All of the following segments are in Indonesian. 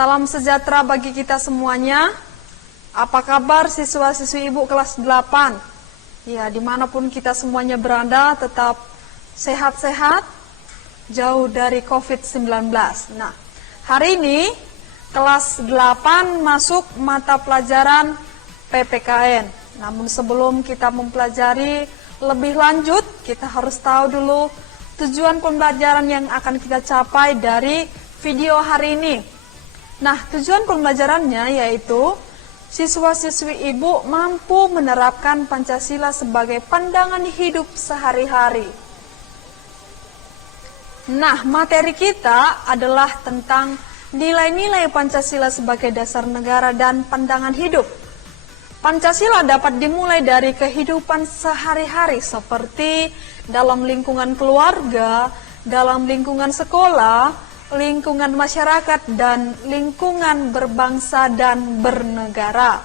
Salam sejahtera bagi kita semuanya. Apa kabar siswa-siswi Ibu kelas 8? Ya, dimanapun kita semuanya berada, tetap sehat-sehat, jauh dari COVID-19. Nah, hari ini kelas 8 masuk mata pelajaran PPKN. Namun sebelum kita mempelajari lebih lanjut, kita harus tahu dulu tujuan pembelajaran yang akan kita capai dari video hari ini. Nah, tujuan pembelajarannya yaitu siswa-siswi Ibu mampu menerapkan Pancasila sebagai pandangan hidup sehari-hari. Nah, materi kita adalah tentang nilai-nilai Pancasila sebagai dasar negara dan pandangan hidup. Pancasila dapat dimulai dari kehidupan sehari-hari seperti dalam lingkungan keluarga, dalam lingkungan sekolah, lingkungan masyarakat, dan lingkungan berbangsa dan bernegara.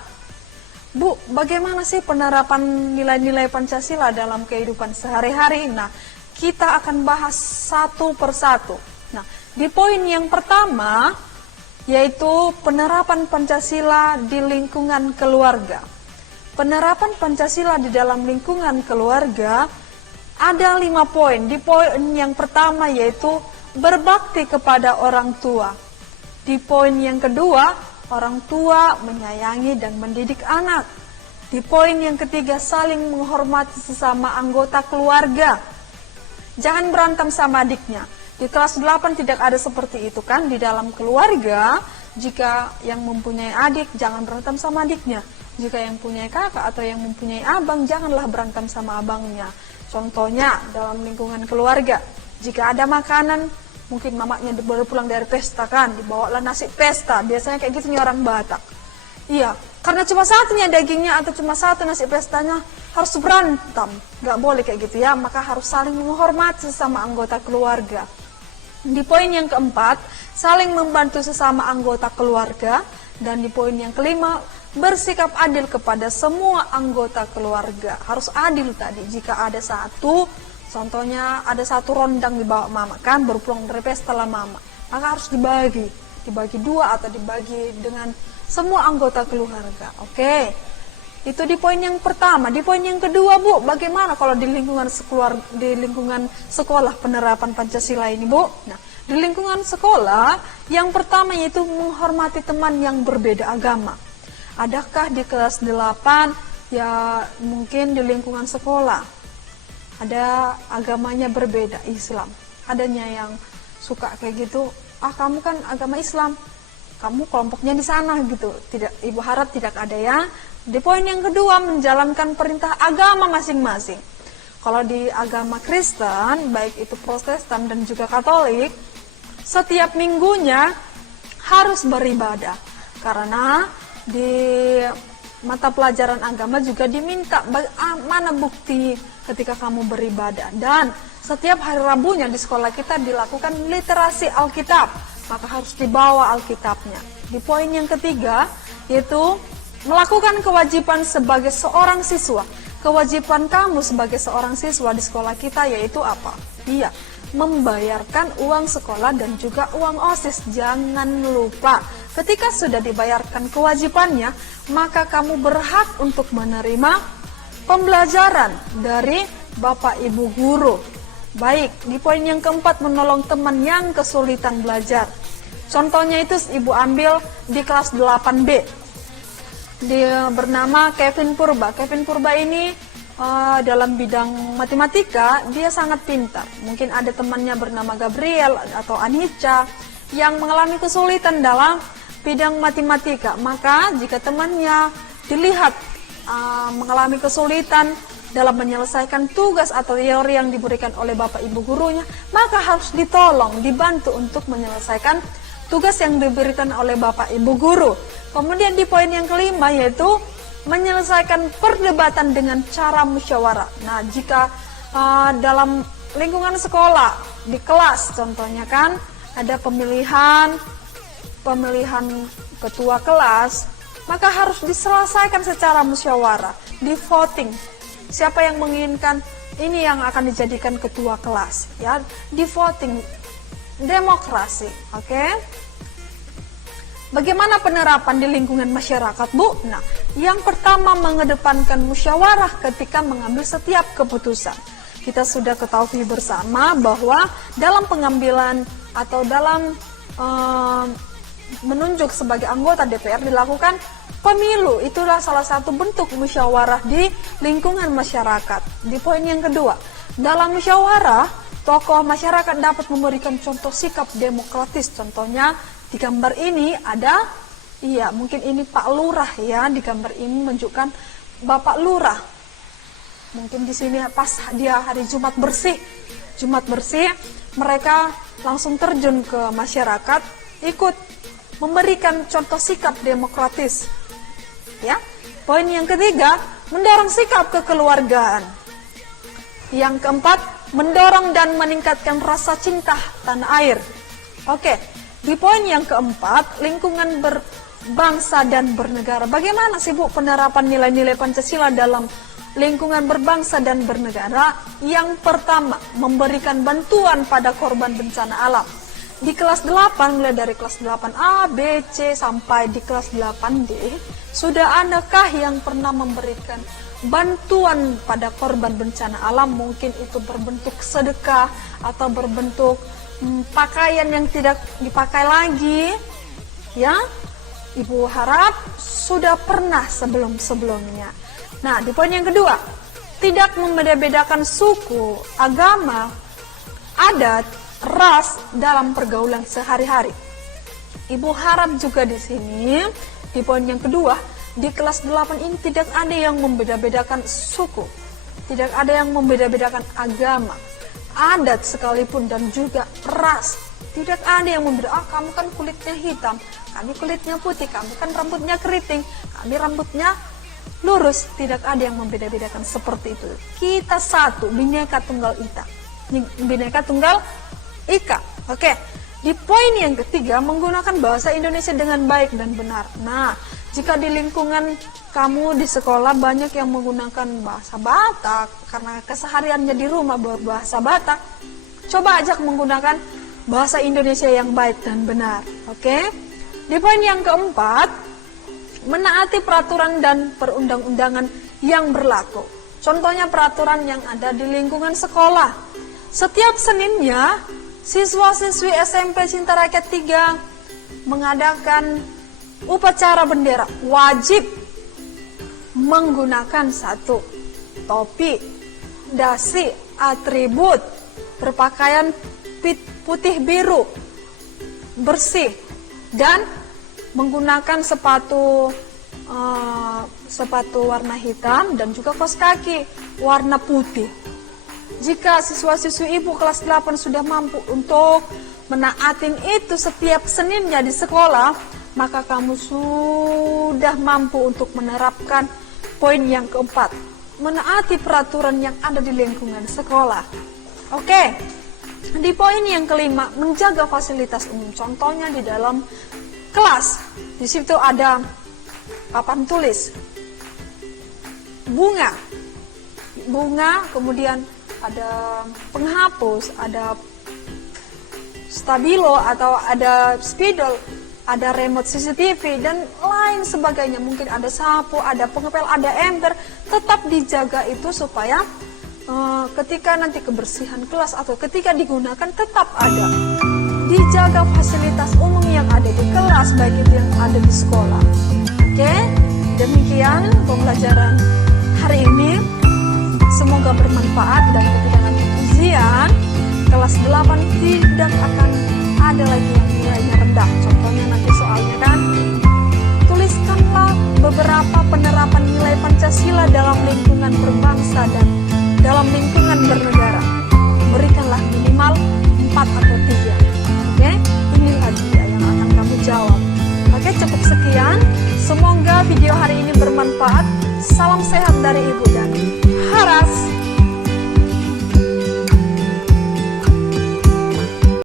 Bu, bagaimana sih penerapan nilai-nilai Pancasila dalam kehidupan sehari-hari? Nah, kita akan bahas satu persatu. Nah, di poin yang pertama, yaitu penerapan Pancasila di lingkungan keluarga. Penerapan Pancasila di dalam lingkungan keluarga ada 5 poin. Di poin yang pertama yaitu berbakti kepada orang tua. Di poin yang kedua, orang tua menyayangi dan mendidik anak. Di poin yang ketiga, saling menghormati sesama anggota keluarga. Jangan berantem sama adiknya. Di kelas 8 tidak ada seperti itu kan. Di dalam keluarga, jika yang mempunyai adik, jangan berantem sama adiknya. Jika yang mempunyai kakak atau yang mempunyai abang, janganlah berantem sama abangnya. Contohnya dalam lingkungan keluarga, jika ada makanan, mungkin mamanya baru pulang dari pesta kan, dibawalah nasi pesta. Biasanya kayak gitu nih orang Batak. Iya, karena cuma satunya dagingnya atau cuma satu nasi pestanya, harus berantem. Gak boleh kayak gitu ya, maka harus saling menghormati sesama anggota keluarga. Di poin yang keempat, saling membantu sesama anggota keluarga. Dan di poin yang kelima, bersikap adil kepada semua anggota keluarga. Harus adil tadi, jika ada satu, contohnya ada satu rondang dibawa mama kan, baru pulang dari pesta lah mama, maka harus dibagi 2 atau dibagi dengan semua anggota keluarga. Oke, itu di poin yang pertama. Di poin yang kedua, Bu, bagaimana kalau di lingkungan sekolah penerapan Pancasila ini, Bu? Nah, di lingkungan sekolah yang pertama yaitu menghormati teman yang berbeda agama. Adakah di kelas 8 ya mungkin di lingkungan sekolah ada agamanya berbeda, Islam, adanya yang suka kayak gitu, kamu kan agama Islam, kamu kelompoknya di sana gitu. Tidak, Ibu harap tidak ada ya. Di poin yang kedua, menjalankan perintah agama masing-masing. Kalau di agama Kristen, baik itu Protestan dan juga Katolik, setiap minggunya harus beribadah. Karena di mata pelajaran agama juga diminta mana bukti ketika kamu beribadah. Dan setiap hari Rabunya di sekolah kita dilakukan literasi Alkitab, maka harus dibawa Alkitabnya. Di poin yang ketiga yaitu melakukan kewajiban sebagai seorang siswa. Kewajiban kamu sebagai seorang siswa di sekolah kita yaitu apa? Iya, membayarkan uang sekolah dan juga uang OSIS. Jangan lupa, ketika sudah dibayarkan kewajibannya, maka kamu berhak untuk menerima pembelajaran dari Bapak Ibu guru. Baik, di poin yang keempat, menolong teman yang kesulitan belajar. Contohnya itu Ibu ambil di kelas 8B. Dia bernama Kevin Purba. Kevin Purba ini dalam bidang matematika dia sangat pintar. Mungkin ada temannya bernama Gabriel atau Anica yang mengalami kesulitan dalam bidang matematika. Maka jika temannya dilihat mengalami kesulitan dalam menyelesaikan tugas atau teori yang diberikan oleh Bapak Ibu gurunya, maka harus ditolong, dibantu untuk menyelesaikan tugas yang diberikan oleh Bapak Ibu guru. Kemudian di poin yang kelima yaitu menyelesaikan perdebatan dengan cara musyawarah. Nah, jika dalam lingkungan sekolah, di kelas contohnya kan, ada pemilihan ketua kelas, maka harus diselesaikan secara musyawarah, di voting. Siapa yang menginginkan ini yang akan dijadikan ketua kelas, ya, di voting, demokrasi, oke? Bagaimana penerapan di lingkungan masyarakat, Bu? Nah, yang pertama mengedepankan musyawarah ketika mengambil setiap keputusan. Kita sudah ketahui bersama bahwa dalam pengambilan atau dalam menunjuk sebagai anggota DPR dilakukan pemilu. Itulah salah satu bentuk musyawarah di lingkungan masyarakat. Di poin yang kedua, dalam musyawarah, tokoh masyarakat dapat memberikan contoh sikap demokratis. Contohnya di gambar ini ada, mungkin ini Pak Lurah ya, di gambar ini menunjukkan Bapak Lurah. Mungkin di sini pas dia hari Jumat bersih, mereka langsung terjun ke masyarakat, ikut memberikan contoh sikap demokratis. Ya. Poin yang ketiga, mendorong sikap kekeluargaan. Yang keempat, mendorong dan meningkatkan rasa cinta tanah air. Oke, di poin yang keempat, lingkungan berbangsa dan bernegara. Bagaimana sih Bu penerapan nilai-nilai Pancasila dalam lingkungan berbangsa dan bernegara? Yang pertama, memberikan bantuan pada korban bencana alam. Di kelas 8, mulai dari kelas 8A, B, C, sampai di kelas 8D, sudah adakah yang pernah memberikan bantuan pada korban bencana alam? Mungkin itu berbentuk sedekah atau berbentuk pakaian yang tidak dipakai lagi. Ya, Ibu harap sudah pernah sebelum-sebelumnya. Nah, di poin yang kedua, tidak membeda-bedakan suku, agama, adat, ras dalam pergaulan sehari-hari. Ibu harap juga di sini, di poin yang kedua, di kelas 8 ini tidak ada yang membeda-bedakan suku, tidak ada yang membeda-bedakan agama, adat sekalipun, dan juga ras. Tidak ada yang membeda, kamu kan kulitnya hitam, kami kulitnya putih, kamu kan rambutnya keriting, kami rambutnya lurus. Tidak ada yang membeda-bedakan seperti itu. Kita satu, Bhinneka Tunggal Ika. Bhinneka Tunggal Ika. Oke. Di poin yang ketiga, menggunakan bahasa Indonesia dengan baik dan benar. Nah, jika di lingkungan kamu di sekolah banyak yang menggunakan bahasa Batak karena kesehariannya di rumah berbahasa Batak, coba ajak menggunakan bahasa Indonesia yang baik dan benar. Oke. Di poin yang keempat, menaati peraturan dan perundang-undangan yang berlaku. Contohnya peraturan yang ada di lingkungan sekolah. Setiap Seninnya, siswa-siswi SMP Cinta Rakyat 3 mengadakan upacara bendera. Wajib menggunakan satu, topi, dasi, atribut, berpakaian putih biru, bersih, dan menggunakan sepatu warna hitam dan juga kaos kaki warna putih. Jika siswa-siswi Ibu kelas 8 sudah mampu untuk menaatin itu setiap Seninnya di sekolah, maka kamu sudah mampu untuk menerapkan poin yang keempat, menaati peraturan yang ada di lingkungan sekolah. Oke. Di poin yang kelima, menjaga fasilitas umum. Contohnya di dalam kelas, di situ ada papan tulis, bunga, kemudian ada penghapus, ada stabilo atau ada spidol, ada remote CCTV dan lain sebagainya. Mungkin ada sapu, ada pengepel, ada ember. Tetap dijaga itu supaya ketika nanti kebersihan kelas atau ketika digunakan tetap ada. Dijaga fasilitas umum yang ada di kelas, baik itu yang ada di sekolah. Oke, demikian pembelajaran hari ini. Semoga bermanfaat dan ketika nanti ujian kelas 8 tidak akan ada lagi yang nilainya rendah. Contohnya nanti soalnya kan, tuliskanlah beberapa penerapan nilai Pancasila dalam lingkungan berbangsa dan dalam lingkungan bernegara. Berikanlah minimal 4 atau 3. Oke, inilah dia yang akan kamu jawab. Oke, cukup sekian. Semoga video hari ini bermanfaat. Salam sehat